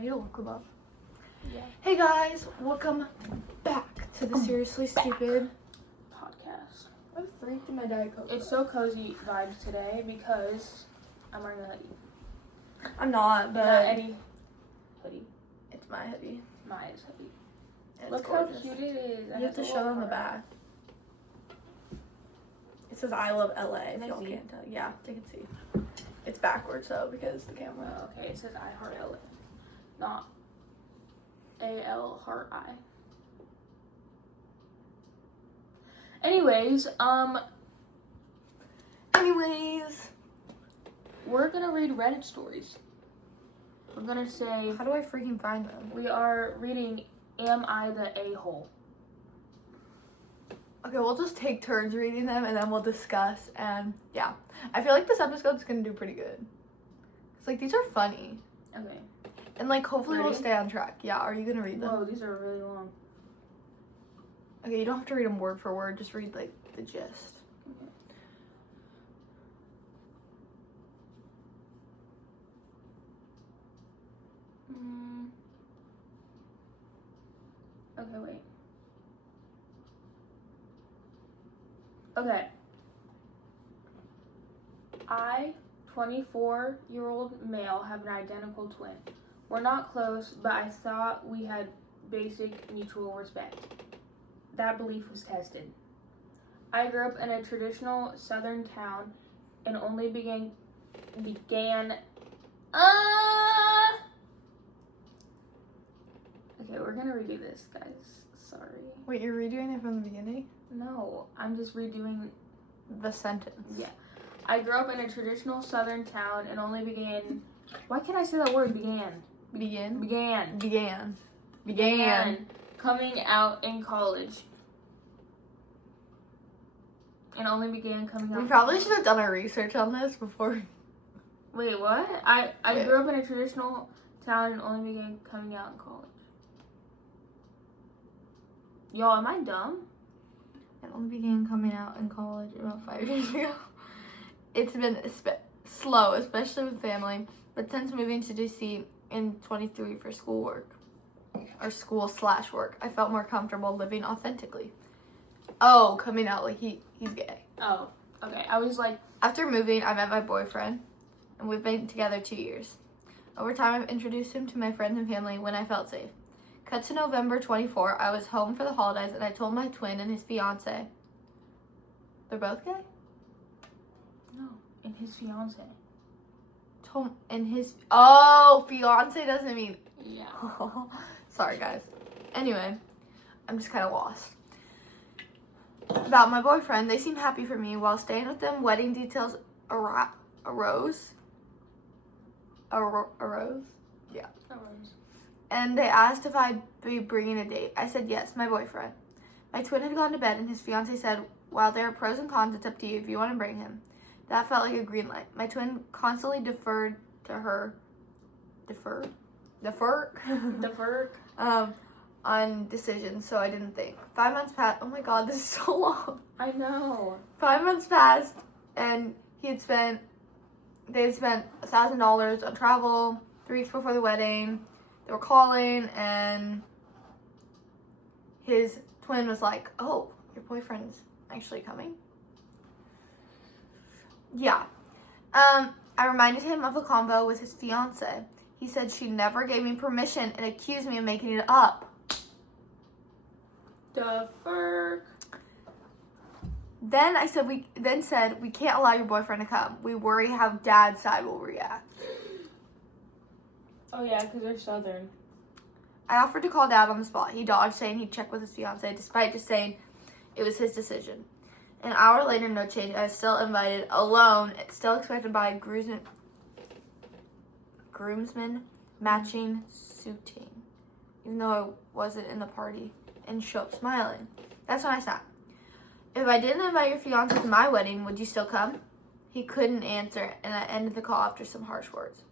need to look them up. Yeah. Hey guys, welcome back to the Seriously Stupid Podcast. I have 3 to my Diet Coke. It's so cozy vibes today because I'm wearing a hoodie. I'm not, but Not any hoodie. it's my hoodie. Mine is hoodie. It's Look gorgeous. how cute it is. You have to show on the back. It says I love LA, if Can I y'all see? can't tell. Yeah, they can see. It's backwards though because the camera. Oh, okay, it says I heart LA. Not AL heart I. Anyways, we're gonna read Reddit stories. We're gonna say How do I freaking find them? we are reading Am I the A-hole? Okay, we'll just take turns reading them and then we'll discuss. And yeah, I feel like this episode's gonna do pretty good. It's like these are funny. Okay. And like hopefully we'll Ready? stay on track. Yeah, are you gonna read them? Whoa, these are really long. Okay, you don't have to read them word for word, just read like the gist. Okay, wait. Okay. I, 24-year-old male, have an identical twin. We're not close, but I thought we had basic mutual respect. That belief was tested. I grew up in a traditional southern town and only began Okay, we're gonna redo this, guys. Sorry. Wait, you're redoing it from the beginning? No, I'm just redoing. The sentence. Yeah. I grew up in a traditional southern town and only began. Why can't I say that word? Began. Began coming out in college. And only began coming out. We probably should have done our research on this before. Wait, what? I Wait. grew up in a traditional town and only began coming out in college. Y'all, am I dumb? It only began coming out in college about 5 years ago. It's been slow, especially with family, but since moving to DC in 23 for schoolwork, or school/work, I felt more comfortable living authentically. Oh, coming out like he's gay. Oh, okay. I was like, After moving, I met my boyfriend, and we've been together 2 years. Over time, I've introduced him to my friends and family when I felt safe. Cut to November 24, I was home for the holidays, and I told my twin and his fiance. They're both gay? no, and his fiance. Fiance doesn't mean. Yeah. Sorry, guys. Anyway, I'm just kind of lost. About my boyfriend, they seemed happy for me. While staying with them, wedding details arose. Yeah. And they asked if I'd be bringing a date. I said yes, my boyfriend. My twin had gone to bed, and his fiance said, while there are pros and cons, it's up to you if you want to bring him. That felt like a green light. My twin constantly deferred to her. Defer? On decisions, so I didn't think. 5 months passed. Oh my god, this is so long. I know. 5 months passed, and they had spent $1,000 on travel. 3 weeks before the wedding, they were calling, and his twin was like, "Oh, your boyfriend's actually coming?" Yeah. I reminded him of a combo with his fiance. He said she never gave me permission and accused me of making it up. The fuck? Then said we can't allow your boyfriend to come. We worry how dad's side will react. Oh yeah, because they're southern. I offered to call dad on the spot. He dodged, saying he'd check with his fiance, despite just saying it was his decision. An hour later, no change. I was still invited, alone, still expected by groomsmen, matching suiting, even though I wasn't in the party, and show up smiling. That's when I snapped. If I didn't invite your fiance to my wedding, would you still come? He couldn't answer, and I ended the call after some harsh words.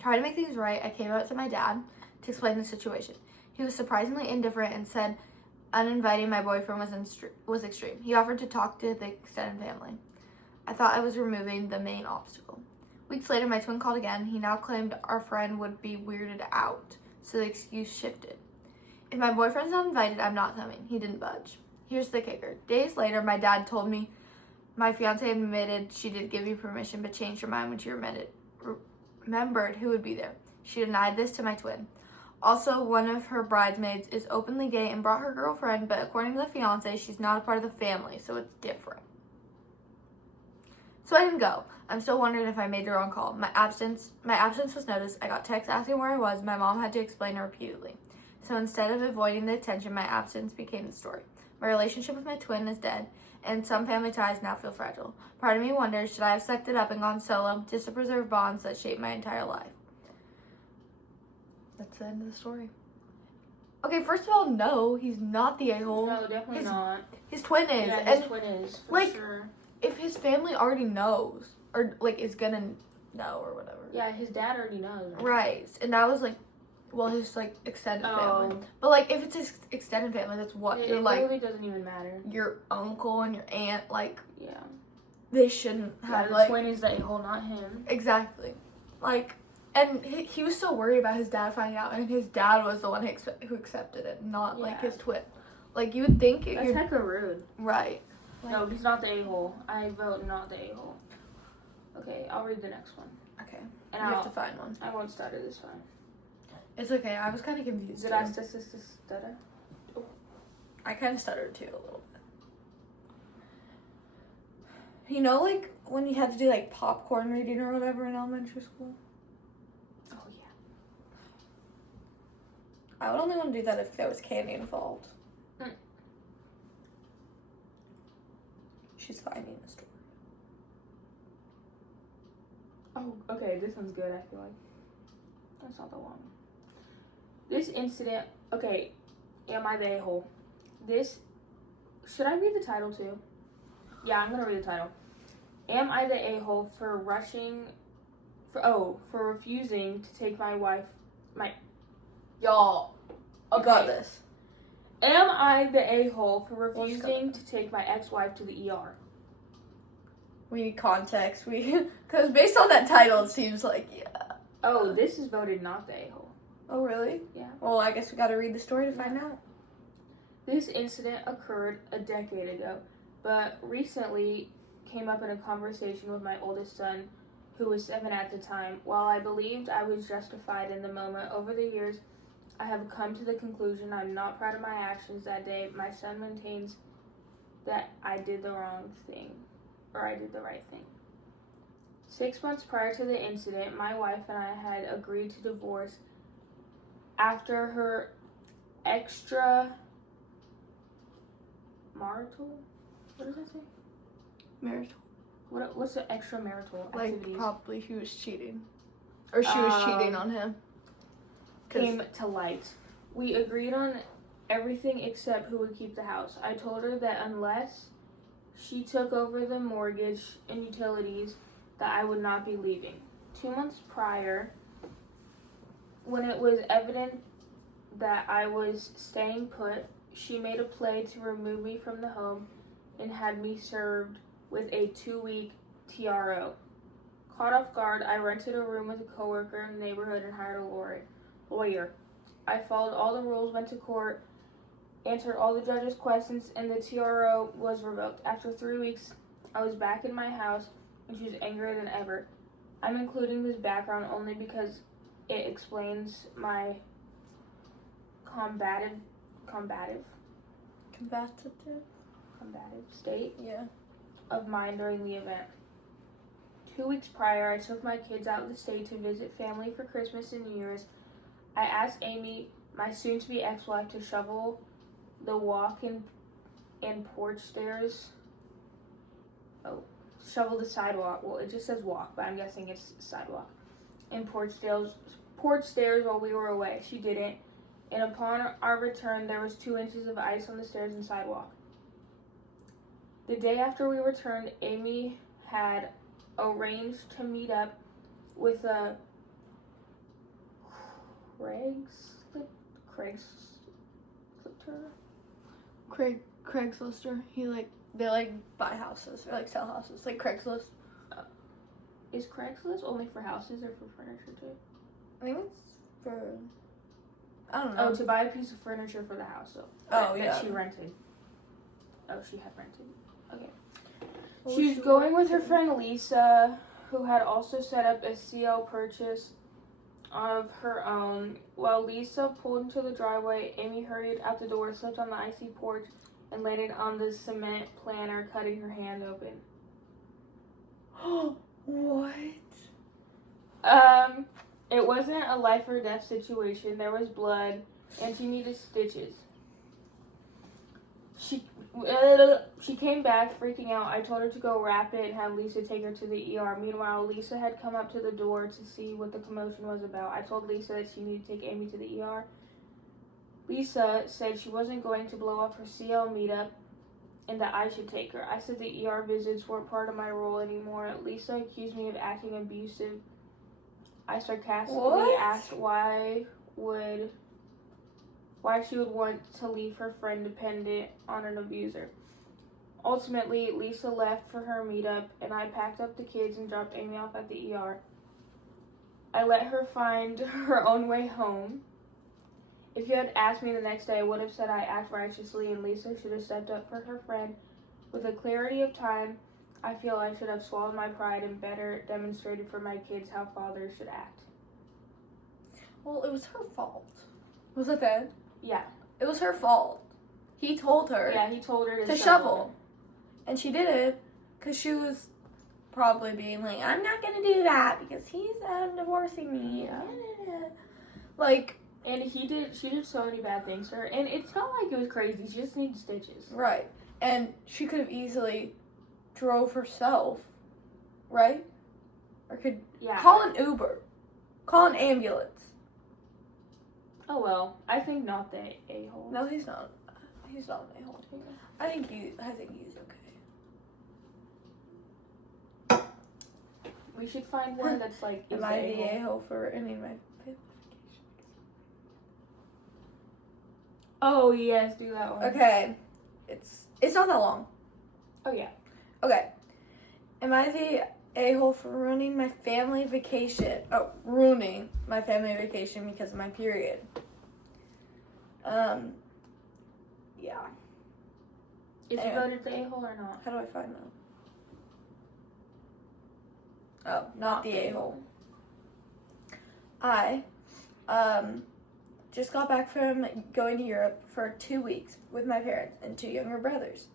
Trying to make things right, I came out to my dad to explain the situation. He was surprisingly indifferent and said uninviting my boyfriend was extreme. He offered to talk to the extended family. I thought I was removing the main obstacle. Weeks later, my twin called again. He now claimed our friend would be weirded out, so the excuse shifted. If my boyfriend's not invited, I'm not coming. He didn't budge. Here's the kicker. Days later, my dad told me my fiance admitted she did give me permission, but changed her mind when she remembered who would be there. She denied this to my twin. Also, one of her bridesmaids is openly gay and brought her girlfriend, but according to the fiance, she's not a part of the family, so it's different. So I didn't go. I'm still wondering if I made the wrong call. My absence was noticed. I got texts asking where I was. My mom had to explain it repeatedly. So instead of avoiding the attention, my absence became the story. My relationship with my twin is dead, and some family ties now feel fragile. Part of me wonders, should I have sucked it up and gone solo just to preserve bonds that shaped my entire life? That's the end of the story. Okay, first of all, no, he's not the a-hole. No, definitely not. His twin is. Yeah, and his twin is, for like, sure. if his family already knows, or, like, is gonna know or whatever. Yeah, his dad already knows. Right. And that was, like, well, his, like, extended family. But, like, if it's his extended family, that's what? It like, really doesn't even matter. Your uncle and your aunt, like, yeah. They shouldn't have, the like... twin is the a-hole, not him. Exactly. Like, and he was so worried about his dad finding out, and his dad was the one who accepted it, not, like, his twin. Like, you would think... That's hecka rude. Right. Like, no, he's not the a-hole. I vote not the a-hole. Okay, I'll read the next one. Okay. And you have to find one. I won't stutter this one. It's okay. I was kind of confused. Did I stutter? I kind of stuttered too a little bit. You know, like when you had to do like popcorn reading or whatever in elementary school? Oh, yeah. I would only want to do that if there was candy involved. She's finding a story. Oh, okay. This one's good, I feel like. That's not the one. This incident, okay, am I the a-hole? Should I read the title too? Yeah, I'm gonna read the title. Am I the a-hole for refusing to take Y'all, I got this. Am I the a-hole for refusing to take my ex-wife to the ER? We need context. Because based on that title, it seems like, yeah. Oh, this is voted not the a-hole. Oh, really? Yeah. Well, I guess we gotta read the story to find out. This incident occurred a decade ago, but recently came up in a conversation with my oldest son, who was 7 at the time. While I believed I was justified in the moment, over the years, I have come to the conclusion I'm not proud of my actions that day. My son maintains that I did the wrong thing, or I did the right thing. 6 months prior to the incident, my wife and I had agreed to divorce after her extramarital, what does that say? Marital. What's the extramarital activities? Like, probably he was cheating. Or she was cheating on him. Came to light. We agreed on everything except who would keep the house. I told her that unless she took over the mortgage and utilities, that I would not be leaving. 2 months prior, when it was evident that I was staying put, she made a play to remove me from the home and had me served with a 2-week TRO. Caught off guard, I rented a room with a coworker in the neighborhood and hired a lawyer. I followed all the rules, went to court, answered all the judge's questions, and the TRO was revoked. After 3 weeks, I was back in my house, and she was angrier than ever. I'm including this background only because it explains my combative state of mind during the event. 2 weeks prior, I took my kids out of the state to visit family for Christmas and New Year's. I asked Amy, my soon-to-be ex-wife, to shovel the walk-in and porch stairs. Shovel the sidewalk. Well, it just says walk, but I'm guessing it's sidewalk. And porch stairs while we were away. She didn't. And upon our return, there was 2 inches of ice on the stairs and sidewalk. The day after we returned, Amy had arranged to meet up with a Craigslister. They buy houses or sell houses, like Craigslist. Is Craigslist only for houses or for furniture too? I think it's for, I don't know. Oh, to buy a piece of furniture for the house, though. Oh, that yeah. she rented. Oh, she had rented. Okay. What She was was she going with her renting? friend Lisa, who had also set up a CL purchase of her own. While Lisa pulled into the driveway, Amy hurried out the door, slipped on the icy porch, and landed on the cement planter, cutting her hand open. What? It wasn't a life or death situation. There was blood, and she needed stitches. She came back freaking out. I told her to go wrap it and have Lisa take her to the ER. Meanwhile, Lisa had come up to the door to see what the commotion was about. I told Lisa that she needed to take Amy to the ER. Lisa said she wasn't going to blow off her CL meetup and that I should take her. I said the ER visits weren't part of my role anymore. Lisa accused me of acting abusive. I sarcastically asked why she would want to leave her friend dependent on an abuser. Ultimately, Lisa left for her meetup, and I packed up the kids and dropped Amy off at the ER. I let her find her own way home. If you had asked me the next day, I would have said I act righteously, and Lisa should have stepped up for her friend. With the clarity of time, I feel I should have swallowed my pride and better demonstrated for my kids how fathers should act. Well, it was her fault. Was it that? Yeah. It was her fault. He told her. Yeah, he told her to shovel. And she did it because she was probably being like, I'm not going to do that because he's divorcing me. Yeah. Like. And she did so many bad things to her. And it's not like it was crazy. She just needed stitches. Right. And she could have easily drove herself. Right? Or could call an Uber. Call an ambulance. Oh, well. I think not the a-hole. No, he's not. He's not an a-hole. I think he's okay. We should find one that's like, am I the a-hole for ending my vacation? Oh, yes, do that one. Okay. It's not that long. Oh, yeah. Okay. Am I the a-hole for ruining my family vacation? Oh, ruining my family vacation because of my period. Yeah. Is he voted the a-hole or not? How do I find that? Oh, not the a-hole. I, just got back from going to Europe for 2 weeks with my parents and 2 younger brothers,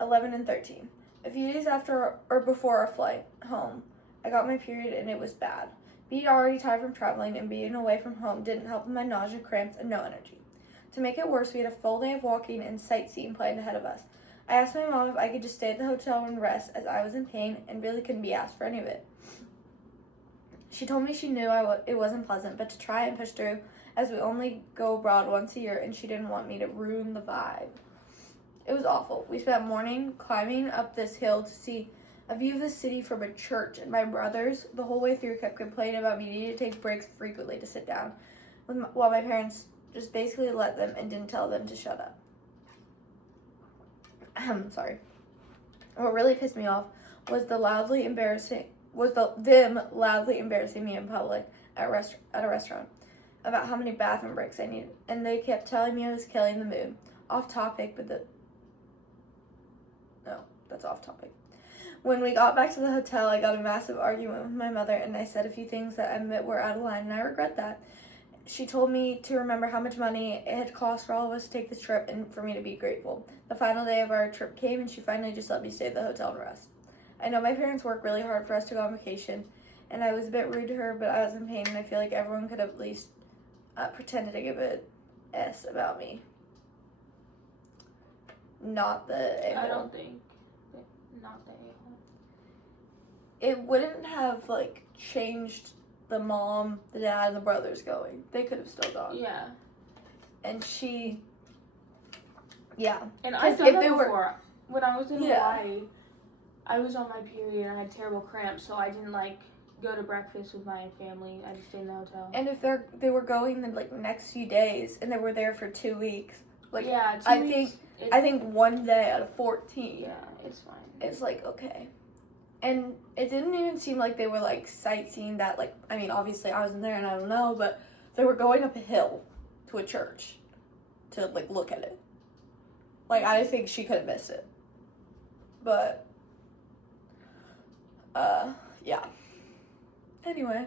11 and 13. A few days after or before our flight home, I got my period and it was bad. Being already tired from traveling and being away from home didn't help with my nausea, cramps, and no energy. To make it worse, we had a full day of walking and sightseeing planned ahead of us. I asked my mom if I could just stay at the hotel and rest as I was in pain and really couldn't be asked for any of it. She told me she knew it wasn't pleasant, but to try and push through as we only go abroad once a year and she didn't want me to ruin the vibe. It was awful. We spent morning climbing up this hill to see a view of the city from a church, and my brothers the whole way through kept complaining about me needing to take breaks frequently to sit down, while my parents just basically let them and didn't tell them to shut up. Sorry. What really pissed me off was them loudly embarrassing me in public at a restaurant about how many bathroom breaks I needed, and they kept telling me I was killing the mood. Off topic, that's off topic. When we got back to the hotel, I got a massive argument with my mother, and I said a few things that I admit were out of line, and I regret that. She told me to remember how much money it had cost for all of us to take this trip and for me to be grateful. The final day of our trip came, and she finally just let me stay at the hotel and rest. I know my parents worked really hard for us to go on vacation, and I was a bit rude to her, but I was in pain, and I feel like everyone could have at least pretended to give a S about me. Not the a-hole. I don't think. Not the a-hole. It wouldn't have, changed the mom, the dad, and the brothers going. They could have still gone. Yeah. And she... Yeah. And I've done that before. When I was in Hawaii, I was on my period and I had terrible cramps, so I didn't, go to breakfast with my family. I just stayed in the hotel. And if they were going the, next few days, and they were there for 2 weeks, yeah, 2 weeks. I think one day out of 14. Yeah, it's fine. It's okay. And it didn't even seem like they were like sightseeing that, like, I mean, obviously I wasn't there and I don't know, but they were going up a hill to a church to like look at it. Like, I think she could have missed it. But yeah. Anyway,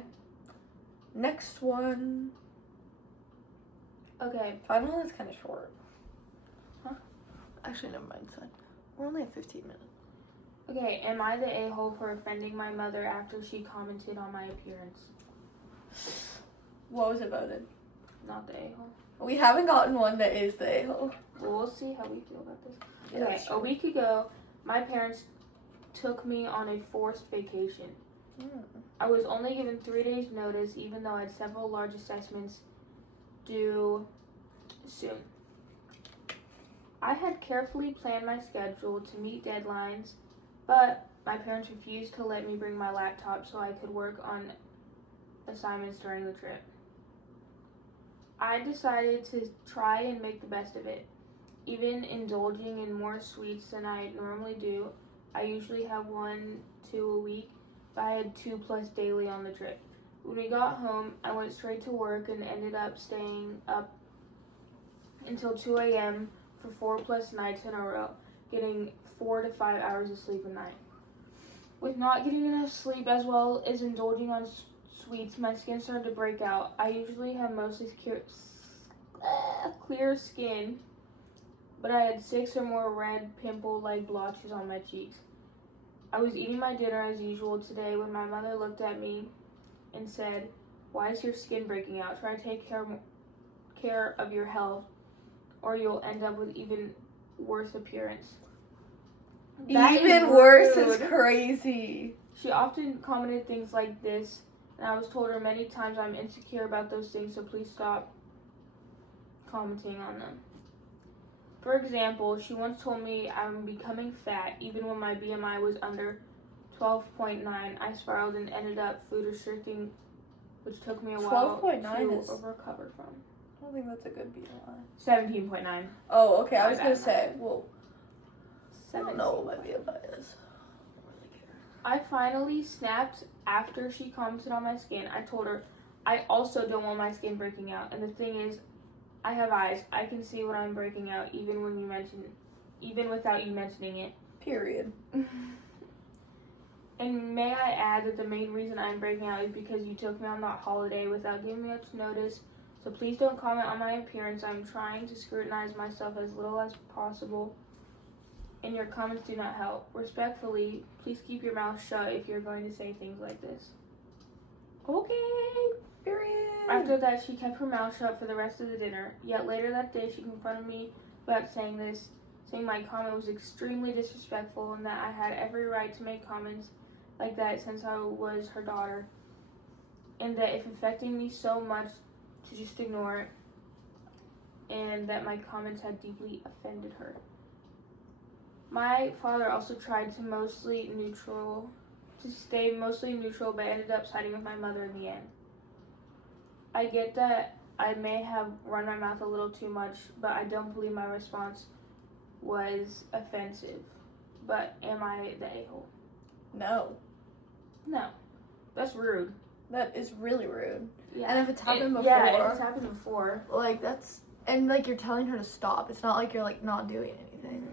next one. Okay. Final is kind of short. Huh? Actually, never mind, son. We're only at 15 minutes. Okay, am I the a-hole for offending my mother after she commented on my appearance? What was it voted? Not the a-hole. We haven't gotten one that is the a-hole. Well, we'll see how we feel about this. Yeah, Okay, a week ago, my parents took me on a forced vacation. I was only given 3 days notice, even though I had several large assessments due soon. I had carefully planned my schedule to meet deadlines, but my parents refused to let me bring my laptop so I could work on assignments during the trip. I decided to try and make the best of it. Even indulging in more sweets than I normally do, I usually have 1-2 a week, but I had 2+ daily on the trip. When we got home, I went straight to work and ended up staying up until 2 a.m. for 4+ nights in a row, getting 4 to 5 hours of sleep a night. With not getting enough sleep as well as indulging on sweets, my skin started to break out. I usually have mostly clear skin, but I had 6 or more red pimple-like blotches on my cheeks. I was eating my dinner as usual today when my mother looked at me and said, "Why is your skin breaking out? Try to take care of your health, or you'll end up with even worse appearance." Even worse is crazy. She often commented things like this, and I was told her many times I'm insecure about those things, so please stop commenting on them. For example, she once told me I'm becoming fat even when my BMI was under 12.9. I spiraled and ended up food restricting, which took me a while 12.9 to is... recover from. I don't think that's a good BMI. 17.9. Oh, okay. I My was bad, gonna my say, bad. well, I don't know what my BMI is. I finally snapped after she commented on my skin. I told her I also don't want my skin breaking out, and the thing is, I have eyes. I can see when I'm breaking out, even without you mentioning it. Period. And may I add that the main reason I'm breaking out is because you took me on that holiday without giving me much notice. So please don't comment on my appearance. I'm trying to scrutinize myself as little as possible, and your comments do not help. Respectfully, please keep your mouth shut if you're going to say things like this. Okay. Period. After that, she kept her mouth shut for the rest of the dinner. Yet later that day, she confronted me about saying my comment was extremely disrespectful and that I had every right to make comments like that since I was her daughter, and that if affecting me so much to just ignore it, and that my comments had deeply offended her. My father also tried to stay mostly neutral, but ended up siding with my mother in the end. I get that I may have run my mouth a little too much, but I don't believe my response was offensive. But am I the a-hole? No. No. That's rude. That is really rude. Yeah. And if it's happened before. Yeah, if it's happened before. Like, that's... And, like, you're telling her to stop. It's not like you're, like, not doing anything.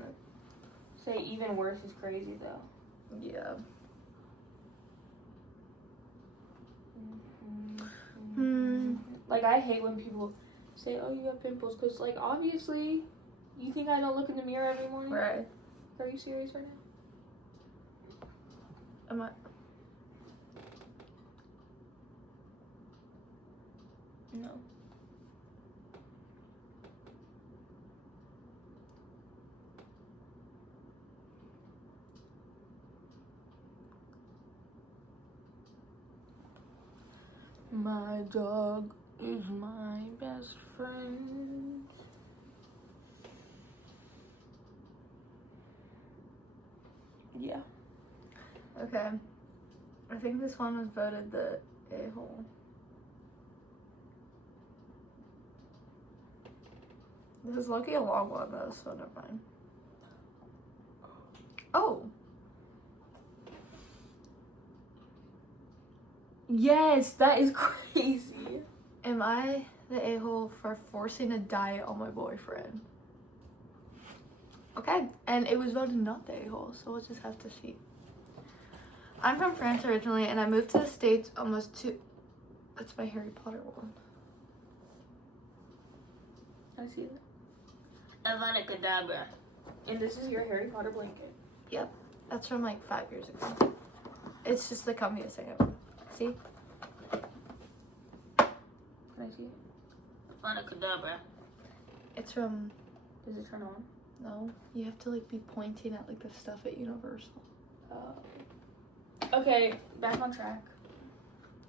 Say even worse is crazy, though. Yeah. Like, I hate when people say, "Oh, you have pimples," because, like, obviously, you think I don't look in the mirror every morning? Right. Are you serious right now? Am I? No. My dog is my best friend. Yeah. Okay. I think this one was voted the a-hole. This is lucky a long one though, so never mind. Oh. Yes, that is crazy. Am I the a-hole for forcing a diet on my boyfriend? Okay, and it was voted not the a-hole, so we'll just have to see. I'm from France originally, and I moved to the States almost two... That's my Harry Potter one. I see that. Avada Kedavra. And this is your Harry Potter blanket. That's from like 5 years ago. It's just the comfiest thing ever. See? Can I see it? Avada Kedavra. It's from... Does it turn on? No, you have to like be pointing at like the stuff at Universal. Okay, back on track.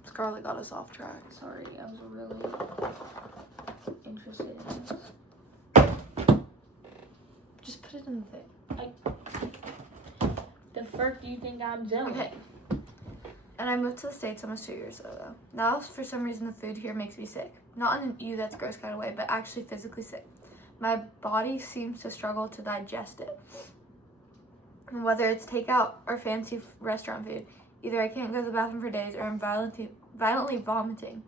Scarlett got us off track. Sorry, I was really interested in this. Just put it in the thing. The fuck do you think I'm doing? Okay. And I moved to the States almost 2 years ago. Now, for some reason, the food here makes me sick. Not in an ew, that's gross kind of way, but actually physically sick. My body seems to struggle to digest it. And whether it's takeout or fancy restaurant food, either I can't go to the bathroom for days or I'm violently vomiting.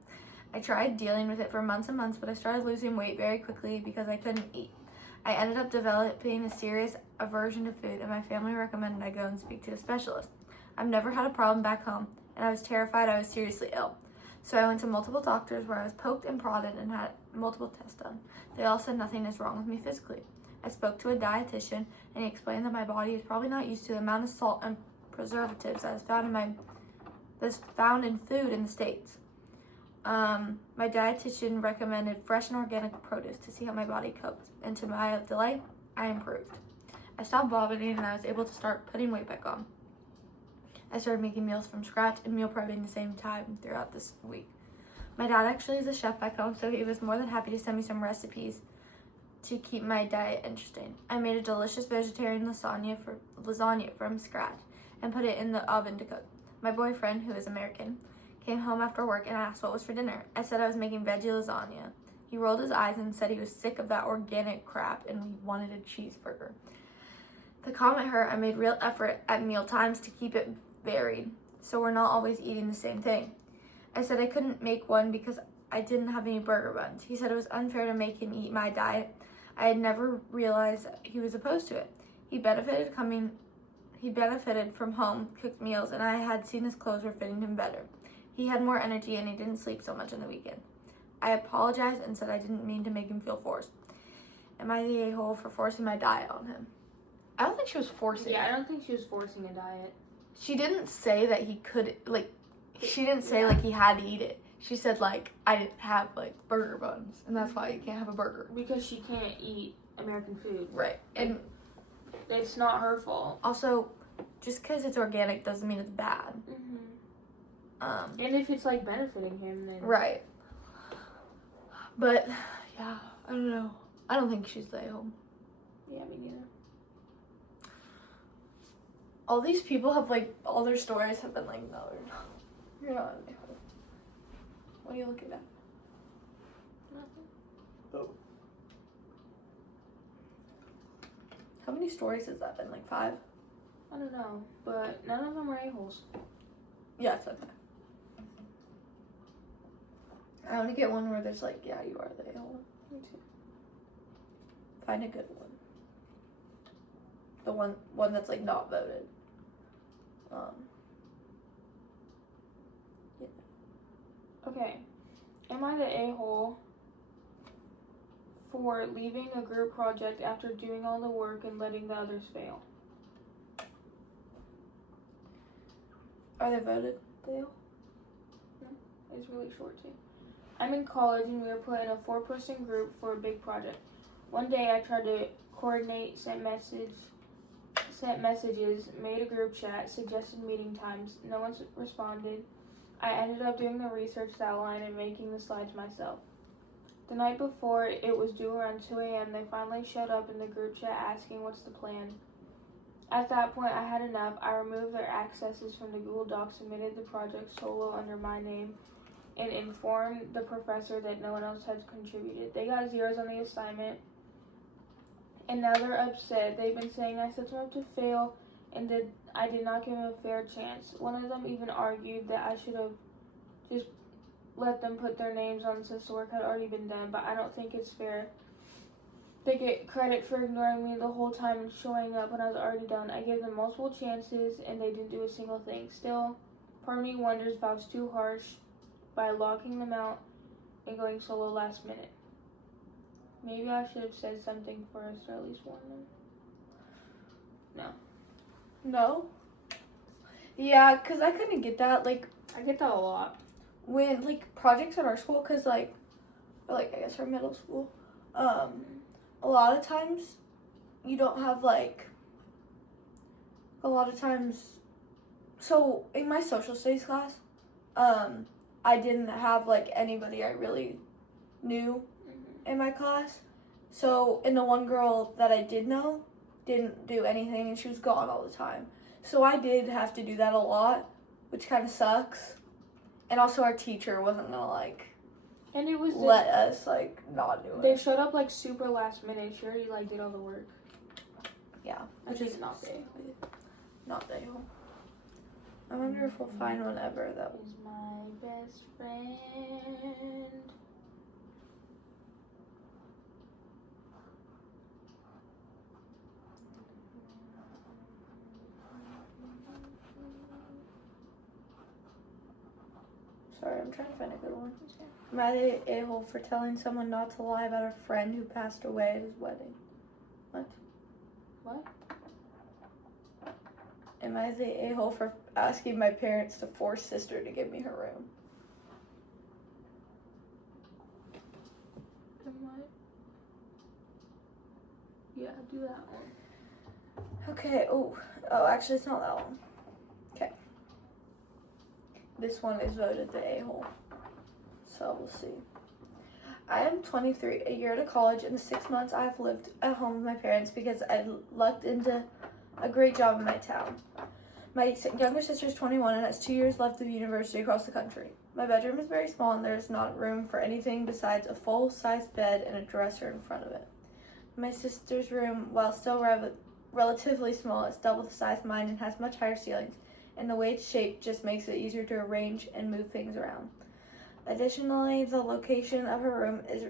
I tried dealing with it for months and months, but I started losing weight very quickly because I couldn't eat. I ended up developing a serious aversion to food, and my family recommended I go and speak to a specialist. I've never had a problem back home, and I was terrified I was seriously ill. So I went to multiple doctors where I was poked and prodded and had multiple tests done. They all said nothing is wrong with me physically. I spoke to a dietitian, and he explained that my body is probably not used to the amount of salt and preservatives that is found in food in the States. My dietitian recommended fresh and organic produce to see how my body coped, and to my delight, I improved. I stopped vomiting, and I was able to start putting weight back on. I started making meals from scratch and meal prepping the same time throughout this week. My dad actually is a chef back home, so he was more than happy to send me some recipes to keep my diet interesting. I made a delicious vegetarian lasagna from scratch and put it in the oven to cook. My boyfriend, who is American, came home after work and asked what was for dinner. I said I was making veggie lasagna. He rolled his eyes and said he was sick of that organic crap and he wanted a cheeseburger. The comment hurt. I made real effort at meal times to keep it varied, so we're not always eating the same thing. I said I couldn't make one because I didn't have any burger buns. He said it was unfair to make him eat my diet. I had never realized he was opposed to it. He benefited from home cooked meals, and I had seen his clothes were fitting him better. He had more energy and he didn't sleep so much on the weekend. I apologized and said I didn't mean to make him feel forced. Am I the a-hole for forcing my diet on him? I don't think she was forcing it. Yeah, I don't think she was forcing a diet. She didn't say that he could, she didn't say, he had to eat it. She said, I didn't have, burger buns, and that's why you can't have a burger. Because she can't eat American food. Right. And it's not her fault. also, just because it's organic doesn't mean it's bad. Mm-hmm. And if it's, benefiting him, then... Right. But, yeah, I don't know. I don't think she's the a-hole. Yeah, me neither. All these people have, all their stories have been, no, you're not an a-hole. What are you looking at? Nothing. Oh. How many stories has that been? 5? I don't know, but none of them are a-holes. Yeah, it's okay. I want to get one where there's yeah, you are the a-hole. Me too. Find a good one. The one that's not voted. Yeah. Okay. Am I the a-hole for leaving a group project after doing all the work and letting the others fail? Are they voted the a-hole? It's really short too. I'm in college and we were put in a 4-person group for a big project. One day I tried to coordinate, sent messages, made a group chat, suggested meeting times. No one responded. I ended up doing the research outline and making the slides myself. The night before it was due around 2 a.m., they finally showed up in the group chat asking what's the plan. At that point, I had enough. I removed their accesses from the Google Docs, submitted the project solo under my name, and informed the professor that no one else had contributed. They got zeros on the assignment, and now they're upset. They've been saying I set them up to fail and that I did not give them a fair chance. One of them even argued that I should have just let them put their names on since the work had already been done, but I don't think it's fair. They get credit for ignoring me the whole time and showing up when I was already done. I gave them multiple chances and they didn't do a single thing. Still, part of me wonders if I was too harsh by locking them out and going solo last minute. Maybe I should have said something first or at least warned them. No? Yeah, because I kind of get that. Like, I get that a lot. when, like, projects at our school, because, like, or, like, I guess our middle school, a lot of times you don't have, like, a lot of times, so in my social studies class, I didn't have, like, anybody I really knew in my class. So, and the one girl that I did know didn't do anything, and she was gone all the time. So I did have to do that a lot, which kind of sucks. And also our teacher wasn't gonna, like, And it was let us, like, not do it. they showed up like super last minute. She already like did all the work. Yeah, Which is not they. not they. I wonder if we'll find one ever, though. Is my best friend. Sorry, I'm trying to find a good one. Am I the a-hole for telling someone not to lie about a friend who passed away at his wedding? What? Am I the a-hole for asking my parents to force sister to give me her room? Am I? Yeah, do that one. Okay, oh, actually it's not that one. Okay. This one is voted the a-hole. So we'll see. I am 23, a year to college. In the 6 months I've lived at home with my parents because I lucked into a great job in my town. My younger sister is 21 and has 2 years left of university across the country. My bedroom is very small and there is not room for anything besides a full-size bed and a dresser in front of it. My sister's room, while still relatively small, is double the size of mine and has much higher ceilings, and the way it's shaped just makes it easier to arrange and move things around. Additionally, the location of her room is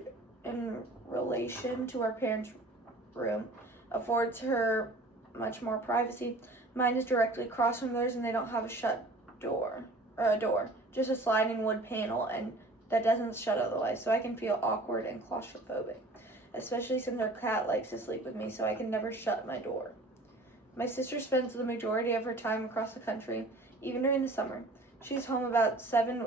in relation to our parents' room, affords her much more privacy. Mine is directly across from theirs and they don't have a door, just a sliding wood panel, and that doesn't shut otherwise, so I can feel awkward and claustrophobic, especially since our cat likes to sleep with me, so I can never shut my door. My sister spends the majority of her time across the country, even during the summer. She's home about 7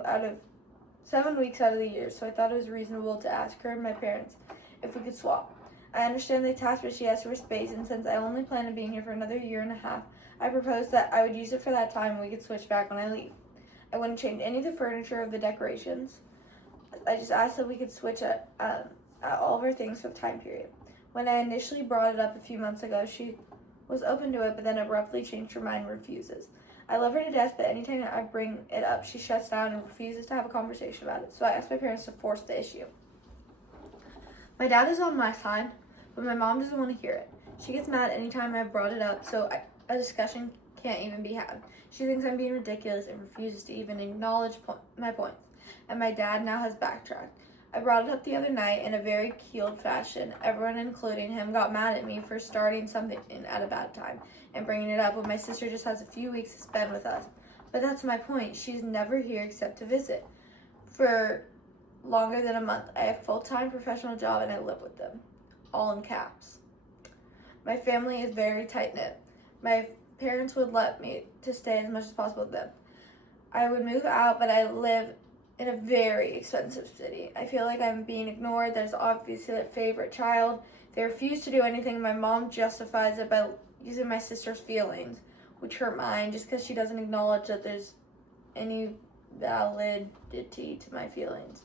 weeks out of the year, so I thought it was reasonable to ask her and my parents if we could swap. I understand the task, but she has for space, and since I only plan on being here for another year and a half, I proposed that I would use it for that time and we could switch back when I leave. I wouldn't change any of the furniture or the decorations. I just asked that we could switch at all of our things for the time period. When I initially brought it up a few months ago, she was open to it, but then abruptly changed her mind and refuses. I love her to death, but anytime I bring it up, she shuts down and refuses to have a conversation about it, so I asked my parents to force the issue. My dad is on my side, but my mom doesn't want to hear it. She gets mad anytime I've brought it up, so a discussion can't even be had. She thinks I'm being ridiculous and refuses to even acknowledge my points, and my dad now has backtracked. I brought it up the other night in a very keeled fashion. Everyone, including him, got mad at me for starting something at a bad time and bringing it up when my sister just has a few weeks to spend with us. But that's my point. She's never here except to visit. For longer than a month, I have a full-time professional job and I live with them. All in caps. My family is very tight-knit. My parents would let me to stay as much as possible with them. I would move out, but I live in a very expensive city. I feel like I'm being ignored. There's obviously a favorite child. They refuse to do anything. My mom justifies it by using my sister's feelings, which hurt mine, just because she doesn't acknowledge that there's any validity to my feelings.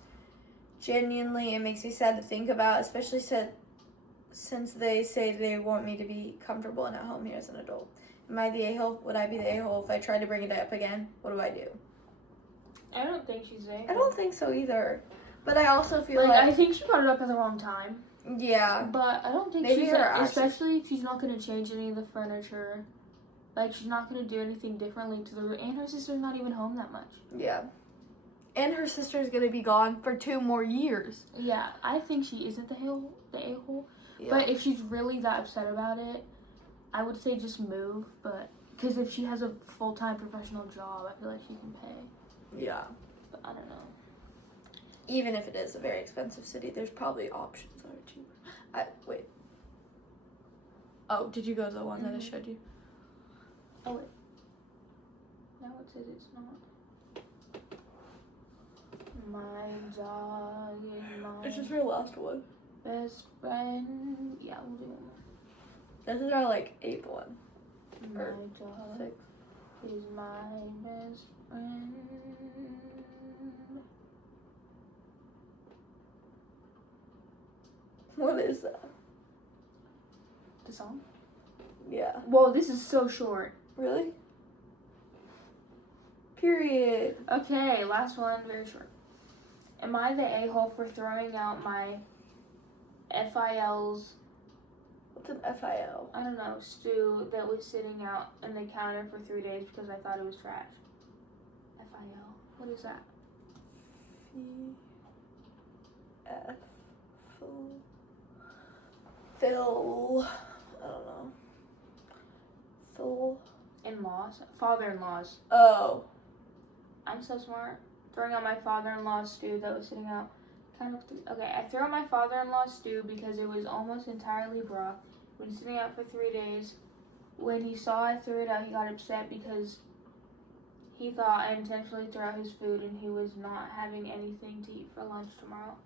Genuinely, it makes me sad to think about, especially since they say they want me to be comfortable and at home here as an adult. Am I the a-hole? Would I be the a-hole if I tried to bring it up again? What do I do? I don't think she's a-hole. I don't think so either. But I also feel I think she brought it up at the wrong time. Yeah. But I don't think Maybe she's her like, actions. especially if she's not going to change any of the furniture. Like, she's not going to do anything differently to the room. And her sister's not even home that much. Yeah. And her sister's gonna be gone for 2 more years. Yeah, I think she isn't the a-hole. Yeah. But if she's really that upset about it, I would say just move. But because if she has a full-time professional job, I feel like she can pay. Yeah. But I don't know. Even if it is a very expensive city, there's probably options that are cheaper. Wait. Oh, did you go to the one that I showed you? Oh wait. Now it says it's not. My dog is my This is our last one. best friend. Yeah, we'll do one more. This is our 8th one. My Or dog 6. is my best friend. What is that? The song? Yeah. Whoa, this is so short. Really? Period. Okay, last one, very short. Am I the a-hole for throwing out my FIL's, What's an FIL? I don't know, stew that was sitting out on the counter for 3 days because I thought it was trash? FIL. What is that? F. Phil. I don't know. Phil. In-laws? Father-in-laws. Oh. I'm so smart. Throwing out my father-in-law's stew that was sitting out okay, I threw out my father-in-law's stew because it was almost entirely broth. It was sitting out for 3 days. When he saw I threw it out, he got upset because he thought I intentionally threw out his food and he was not having anything to eat for lunch tomorrow.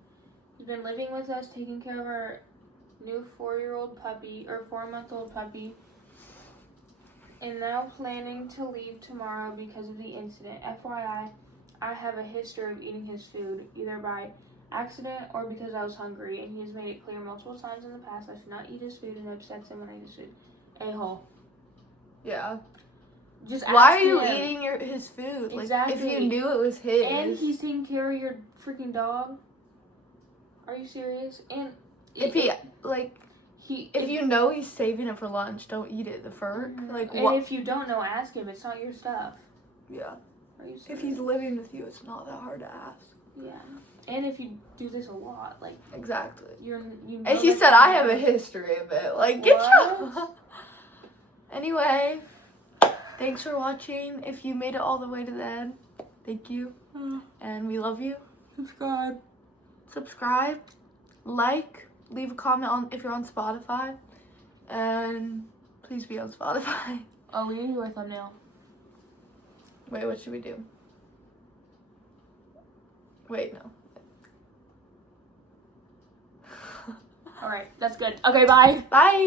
He's been living with us, taking care of our new 4-year-old puppy, or 4-month-old puppy, and now planning to leave tomorrow because of the incident. FYI, I have a history of eating his food, either by accident or because I was hungry, and he has made it clear multiple times in the past I should not eat his food, and it upsets him when I eat his food. A-hole. Yeah. Just Why ask are you him. eating his food? Exactly. If you knew it was his. And he's taking care of your freaking dog. Are you serious? And if if you know he's saving it for lunch, don't eat it. The fur. and What? if you don't know, ask him. It's not your stuff. Yeah. Are you serious? If he's living with you, it's not that hard to ask. Yeah. And if you do this a lot, Exactly. you know. And he said I have a history of it. Get your. Anyway, thanks for watching. If you made it all the way to the end, thank you, and we love you. Subscribe, like, leave a comment on if you're on Spotify, and please be on Spotify. Oh, we need to do our thumbnail. Wait, what should we do? Wait, no. All right, that's good. Okay, bye. Bye.